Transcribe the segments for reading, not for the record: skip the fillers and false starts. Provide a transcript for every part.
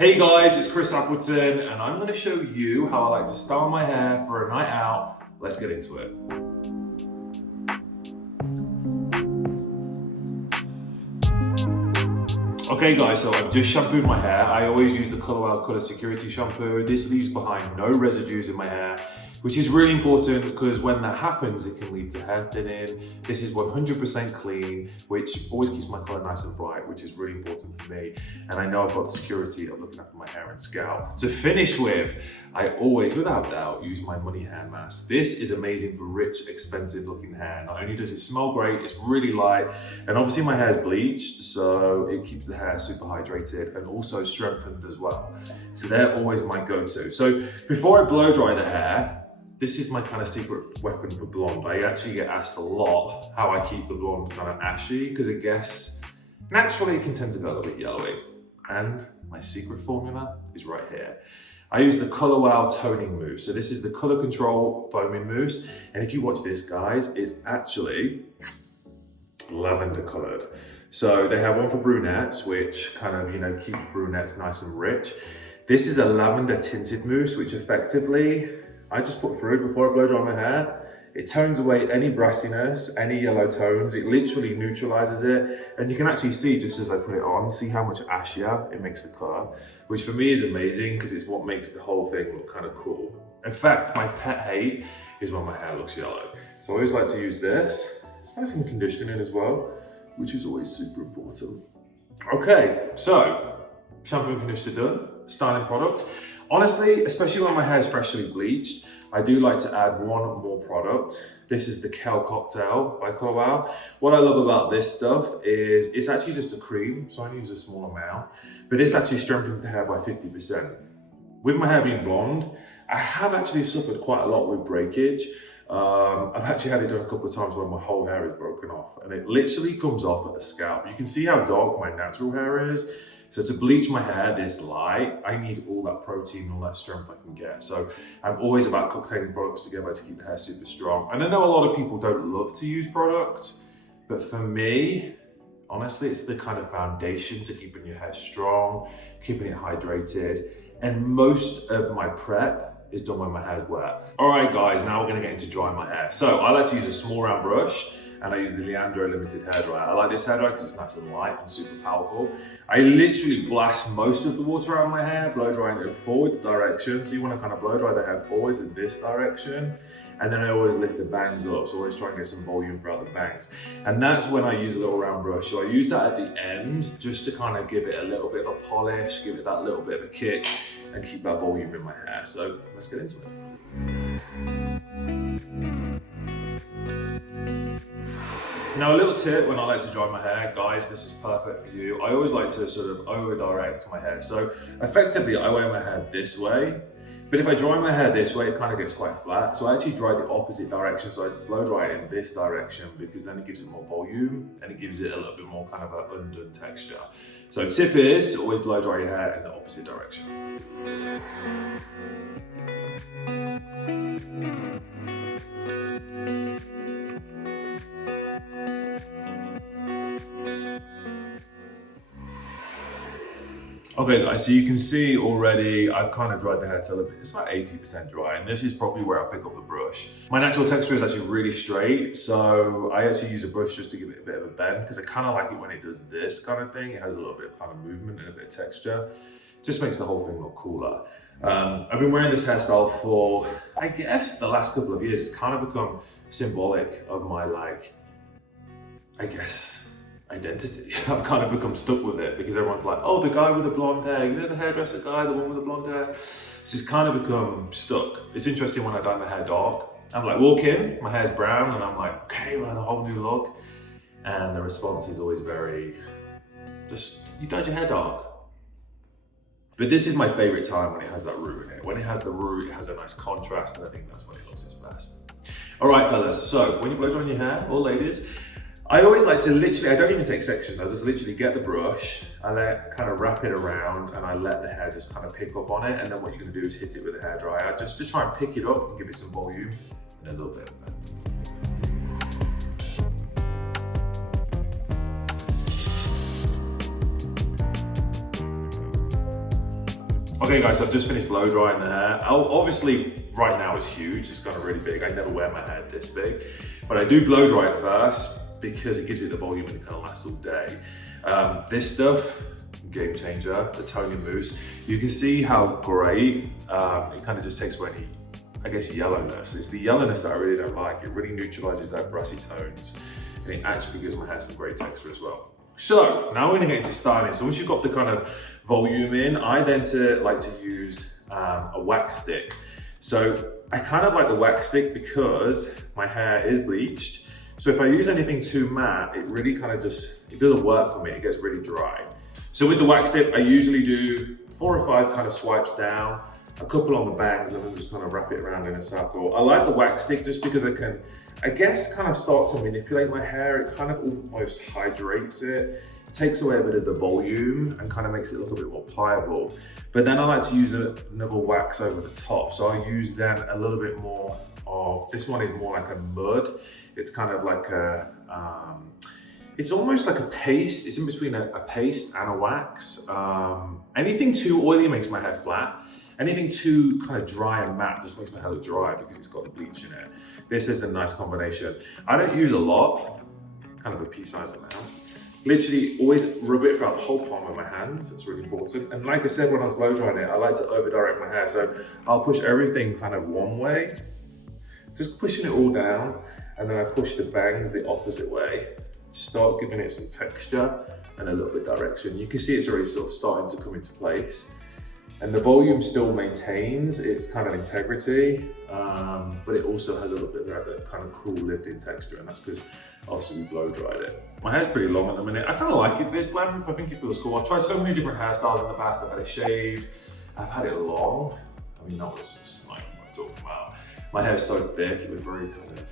Hey guys, it's Chris Appleton and I'm going to show you how I like to style my hair for a night out. Let's get into it. Okay guys, so I've just shampooed my hair. I always use the COLOW Color Security shampoo. This leaves behind no residues in my hair, which is really important because when that happens, it can lead to hair thinning. This is 100% clean, which always keeps my color nice and bright, which is really important for me. And I know I've got the security of looking after my hair and scalp. To finish with, I always, without doubt, use my Money Hair Mask. This is amazing for rich, expensive looking hair. Not only does it smell great, it's really light, and obviously my hair is bleached, so it keeps the hair super hydrated and also strengthened as well. So they're always my go-to. So before I blow dry the hair, this is my kind of secret weapon for blonde. I actually get asked a lot how I keep the blonde kind of ashy, because I guess naturally it can tend to go a little bit yellowy. And my secret formula is right here. I use the COLOW toning mousse. So this is the Color Control foaming mousse. And if you watch this, guys, it's actually lavender colored. So they have one for brunettes, which kind of, keeps brunettes nice and rich. This is a lavender tinted mousse, which effectively, I just put through before I blow dry my hair. It tones away any brassiness, any yellow tones. It literally neutralizes it. And you can actually see, just as I put it on, see how much ashier it makes the color, which for me is amazing because it's what makes the whole thing look kind of cool. In fact, my pet hate is when my hair looks yellow. So I always like to use this. It's nice and conditioning as well, which is always super important. Okay, so shampoo and conditioner done, styling product. Honestly, especially when my hair is freshly bleached, I do like to add one more product. This is the Kale Cocktail by COVERUP. What I love about this stuff is it's actually just a cream, so I only use a small amount, but this actually strengthens the hair by 50%. With my hair being blonde, I have actually suffered quite a lot with breakage. I've actually had it done a couple of times where my whole hair is broken off and it literally comes off at the scalp. You can see how dark my natural hair is. So to bleach my hair this light, I need all that protein, all that strength I can get. So I'm always about cocktailing products together to keep the hair super strong. And I know a lot of people don't love to use product, but for me, honestly, it's the kind of foundation to keeping your hair strong, keeping it hydrated. And most of my prep is done when my hair's wet. All right, guys, now we're gonna get into drying my hair. So I like to use a small round brush, and I use the LEANDRO limited hairdryer. I like this hairdryer because it's nice and light and super powerful. I literally blast most of the water out of my hair, blow drying it in a forwards direction. So you want to kind of blow dry the hair forwards in this direction. And then I always lift the bangs up, so always try and get some volume throughout the bangs. And that's when I use a little round brush. So I use that at the end just to kind of give it a little bit of a polish, give it that little bit of a kick, and keep that volume in my hair. So let's get into it. Now, a little tip when I like to dry my hair, guys, this is perfect for you. I always like to sort of over-direct my hair. So effectively, I wear my hair this way, but if I dry my hair this way, it kind of gets quite flat. So I actually dry the opposite direction. So I blow dry it in this direction because then it gives it more volume and it gives it a little bit more kind of an undone texture. So tip is to always blow dry your hair in the opposite direction. Okay guys, so you can see already I've kind of dried the hair till it's about 80% dry, and this is probably where I pick up the brush. My natural texture is actually really straight, so I actually use a brush just to give it a bit of a bend because I kind of like it when it does this kind of thing. It has a little bit of kind of movement and a bit of texture. Just makes the whole thing look cooler. I've been wearing this hairstyle for, I guess, the last couple of years. It's kind of become symbolic of my, identity. I've kind of become stuck with it because everyone's like, oh, the guy with the blonde hair, you know, the hairdresser guy, the one with the blonde hair. So it's kind of become stuck. It's interesting when I dye my hair dark. I'm like, walk in, my hair's brown, and I'm like, okay, we're on a whole new look. And the response is always very, just, you dyed your hair dark. But this is my favorite time when it has that root in it. When it has the root, it has a nice contrast, and I think that's when it looks its best. All right, fellas, so when you blow dry your hair, or ladies, I always like to literally, I don't even take sections, I just literally get the brush, I kind of wrap it around, and I let the hair just kind of pick up on it, and then what you're gonna do is hit it with a hairdryer just to try and pick it up and give it some volume and a little bit of bend. Okay guys, so I've just finished blow drying the hair. Obviously, right now it's huge, it's kind of really big. I never wear my hair this big, but I do blow dry it first because it gives it the volume and it kind of lasts all day. This stuff, game changer, the toning mousse. You can see how great it kind of just takes away any, I guess, yellowness. It's the yellowness that I really don't like. It really neutralizes that brassy tones, and it actually gives my hair some great texture as well. So now we're gonna get into styling. So once you've got the kind of volume in, I then like to use a wax stick. So I kind of like the wax stick because my hair is bleached. So if I use anything too matte, it really kind of it doesn't work for me. It gets really dry. So with the wax stick, I usually do 4 or 5 kind of swipes down, a couple on the bangs, and then just kind of wrap it around in a circle. I like the wax stick just because I can, I guess, kind of start to manipulate my hair. It kind of almost hydrates it. It takes away a bit of the volume and kind of makes it look a bit more pliable. But then I like to use another wax over the top. So I use then a little bit more of, this one is more like a mud. It's kind of like a, it's almost like a paste. It's in between a paste and a wax. Anything too oily makes my hair flat. Anything too kind of dry and matte just makes my hair look dry because it's got the bleach in it. This is a nice combination. I don't use a lot, kind of a pea-sized amount. Literally always rub it throughout the whole palm of my hands. It's really important. And like I said, when I was blow drying it, I like to over direct my hair. So I'll push everything kind of one way, just pushing it all down. And then I push the bangs the opposite way to start giving it some texture and a little bit of direction. You can see it's already sort of starting to come into place. And the volume still maintains its kind of integrity, but it also has a little bit of that kind of cool lived-in texture, and that's because obviously we blow dried it. My hair's pretty long at the minute. I kind of like it this length. I think it feels cool. I've tried so many different hairstyles in the past. I've had it shaved, I've had it long. I mean, that was just like what I'm talking about. My hair's so thick, it was very kind of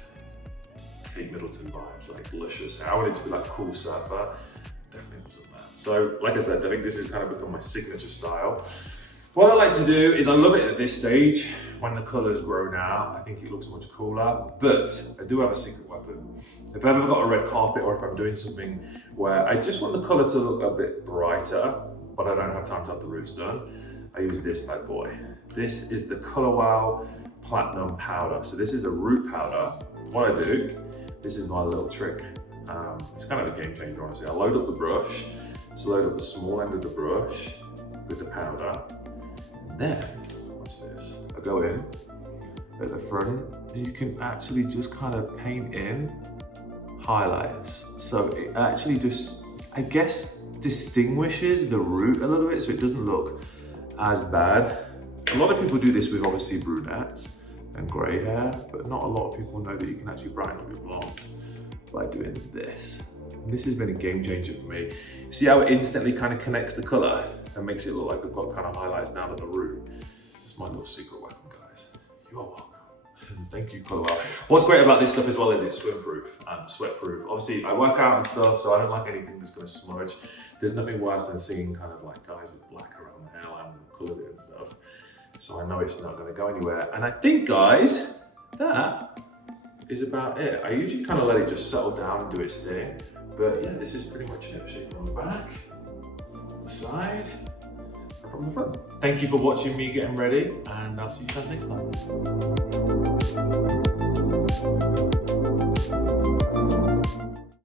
Kate Middleton vibes, like luscious hair. I wanted to be like a cool surfer. Definitely wasn't that. So, like I said, I think this has kind of become my signature style. What I like to do is I love it at this stage, when the colour's grown out. I think it looks much cooler, but I do have a secret weapon. If I've ever got a red carpet or if I'm doing something where I just want the colour to look a bit brighter, but I don't have time to have the roots done, I use this bad boy. This is the COLOW Platinum Powder. So this is a root powder. What I do, this is my little trick. It's kind of a game changer, honestly. I load up the brush, just load up the small end of the brush with the powder. Then, watch this, I go in at the front and you can actually just kind of paint in highlights. So it actually just, I guess, distinguishes the root a little bit so it doesn't look as bad. A lot of people do this with obviously brunettes and grey hair, but not a lot of people know that you can actually brighten up your blonde by doing this. And this has been a game changer for me. See how it instantly kind of connects the colour and makes it look like I've got kind of highlights down at the root. That's my little secret weapon, guys. You are welcome. Thank you, COLOW. What's great about this stuff as well is it's swim-proof and sweat-proof. Obviously, I work out and stuff, so I don't like anything that's going to smudge. There's nothing worse than seeing kind of like guys with black around the hairline and coloured it and stuff. So I know it's not going to go anywhere. And I think, guys, that is about it. I usually kind of let it just settle down and do its thing. But yeah, this is pretty much it. Shape from the back, the side, and from the front. Thank you for watching me getting ready, and I'll see you guys next time.